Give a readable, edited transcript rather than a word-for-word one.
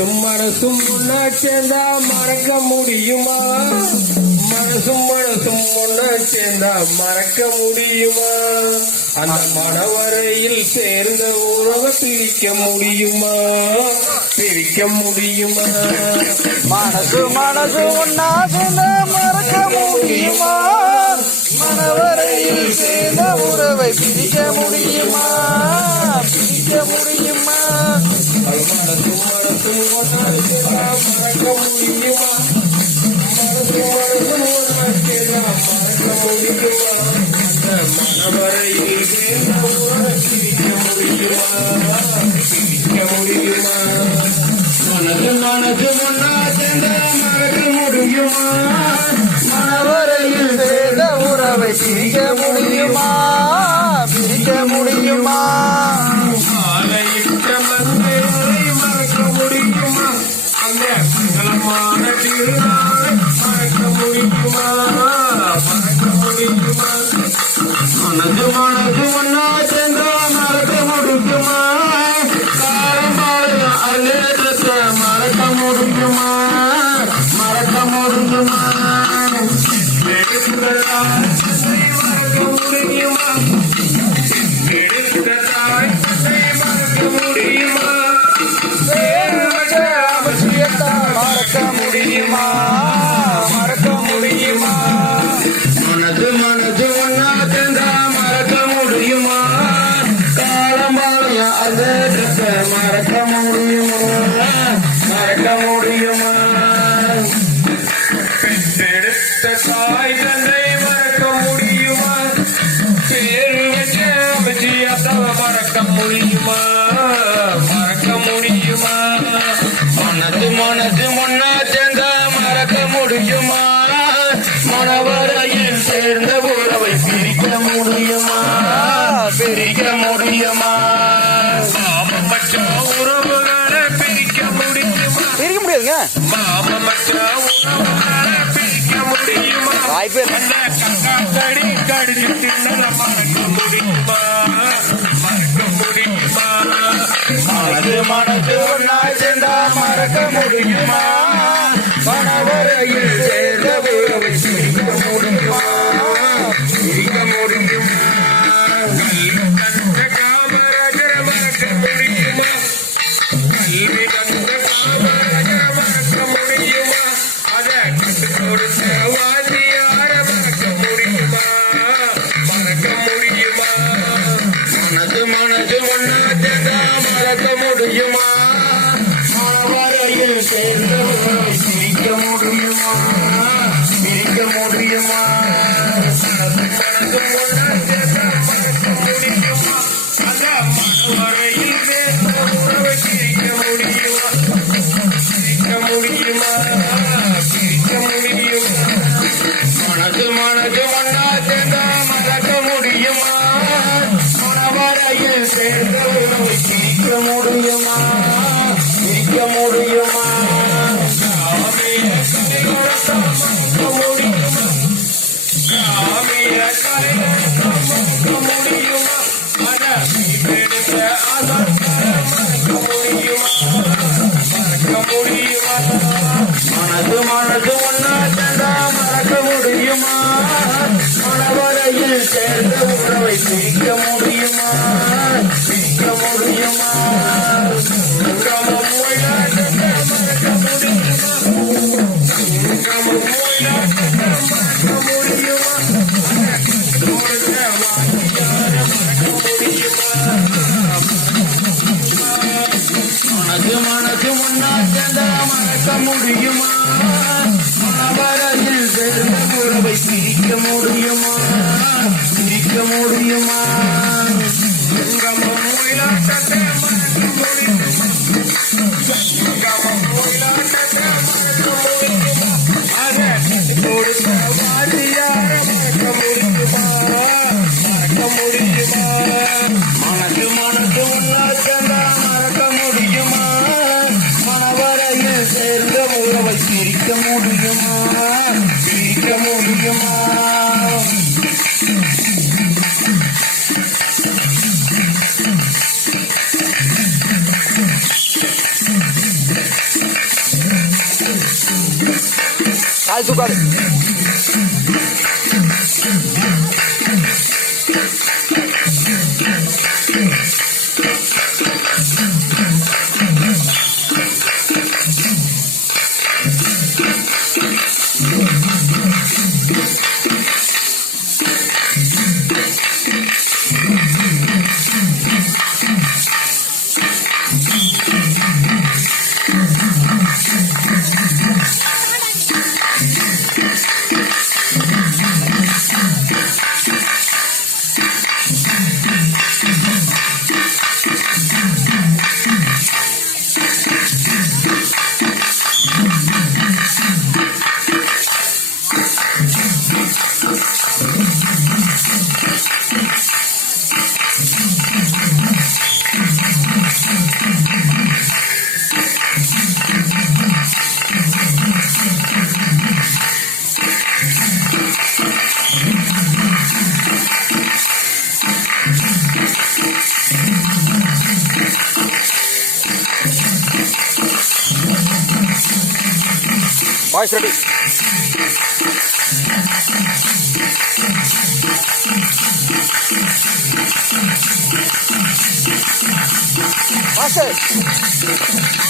மனசும் மனசும் ஒன்னா சேர்ந்தா மறக்க முடியுமா? மனசும் மனசும் ஒன்னா சேர்ந்தா மறக்க முடியுமா? அந்த மனவரையில் சேர்ந்த உறவை பிரிக்க முடியுமா? பிரிக்க முடியுமா? மனசு மனசு ஒன்னா சேர்ந்த மறக்க முடியுமா? மனவரையில் சேர்ந்த உறவை பிரிக்க முடியுமா? பிரிக்க முடியுமா? மனசும் மனசும் ஒன்னா சேர்ந்தா மறக்க முடியுமா? மனசும் மனசும் ஒன்னா சேர்ந்தா மறக்க முடியுமா? அந்த மனவரையில் சேர்ந்த உறவை பிரிக்க முடியுமா? பிரிக்க முடியுமா? மனசு மனசு ஒன்னா சேர்ந்தா மறக்க முடியுமா? மனவரையில் சேர்ந்த உறவை பிரிக்க முடியுமா? பிரிக்க முடியுமா? ஆலையிட்ட மந்தையை மறக்க முடியுமா? அந்த மங்களமான திருநாளை மறக்க முடியுமா? மறக்க முடியுமா? மனது மனது ஒன்னா சேர்ந்தா மறக்க முடியுமா? காலமாக அலேற்றத்தை மறக்க முடியுமா? மறக்க முடியுமா? மறக்க முடியுமா? மறக்க முடியுமா? மறக்க முடியுமா? மறக்க முடியுமா? மனது மனது ஒன்னா சேர்ந்தா மறக்க முடியுமா? காலமாக அலேற்றத்தை மறக்க முடியுமா? மறக்க முடியுமா? பெற்றெடுத்த தாய் தந்தை மறக்க முடியுமா? பேரு வச்ச விஜயத்தவ மறக்க முடியுமா? மறக்க முடியுமா? மனது மனது ஒன்னா சேர்ந்தா மறக்க முடியுமா? மனவரையில் சேர்ந்த உறவை பிரிக்க முடியுமா? பிரிக்க முடியுமா? மாமன் மச்சான் உறவுகளை பிரிக்க முடியுமா? பிரிக்க முடியாதுங்க. மாமன் மச்சான் உறவுகளை பிரிக்க முடியுமா? வாய்ப்பே அந்த கக்கா கடி கடிச்சு தின்னல மறக்க முடியுமா? மறக்க முடியுமா? மனது மனது ஒன்னா சேர்ந்தா மறக்க முடியுமா? மனவரையில் சேர்ந்த உறவை பிரிக்க முடியுமா? பிரிக்க முடியுமா? கல்வி கண்ட காமராஜரை மறக்க முடியுமா? கல்வி கண்ட காமராஜரை மறக்க முடியுமா? அதை கற்றுக் கொடுத்த வாத்தியார மறக்க முடியுமா? மறக்க முடியுமா? மனது மனது ஒன்னா சேர்ந்தா மறக்க முடியுமா? மனவரையில் சேர்ந்த உறவை பிரிக்க முடியுமா? பிரிக்க முடியுமா? மனது மனது ஒன்னா சேர்ந்தா மறக்க முடியுமா? அந்த மனவரையில் சேர்ந்த உறவை பிரிக்க முடியுமா? பிரிக்க முடியுமா? பிரிக்க முடியுமா? மனது மனது ஒன்னா சேர்ந்தா மறக்க முடியுமா? மனவரையில் சேர்ந்த உறவை பிரிக்க முடியுமா? பிரிக்க முடியுமா? காமிய கலைவளத்தை மறக்க முடியுமா? காமிய கலைவளத்தை மறக்க முடியுமா? அட மீட்டெடுத்த ஆசைகளை மறக்க முடியுமா? மறக்க முடியுமா? மனது மனது ஒன்னா சேர்ந்தா மறக்க முடியுமா? மனவரையில் சேர்ந்த உறவை பிரிக்க முடியுமா? பிரிக்க முடியுமா? சங்கமம் ஒயிலாட்டத்தை மறக்க முடியுமா? சங்கமம் ஒயிலாட்டத்தை மறக்க முடியுமா? கொடுத்த வாத்தியாரை மறக்க முடியுமா? மனது மனது ஒன்னா சேர்ந்தா மறக்க முடியுமா? மனவரையில் சேர்ந்த உறவை பிரிக்க முடியுமா? பிரிக்க முடியுமா? சங்கமம் ஒயிலாட்டத்தை மறக்க முடியுமா? சங்கமம் ஒயிலாட்டத்தை மறக்க முடியுமா? அதை கொடுத்த வாத்தியாரை மறக்க முடியுமா? மறக்க முடியுமா? மனது மனது ஒன்னா சேர்ந்தா மறக்க முடியுமா? மனவரையில் சேர்ந்த உறவை பிரிக்க முடியுமா? பிரிக்க முடியுமா? கால் தூக்காது. Boys ready. Master.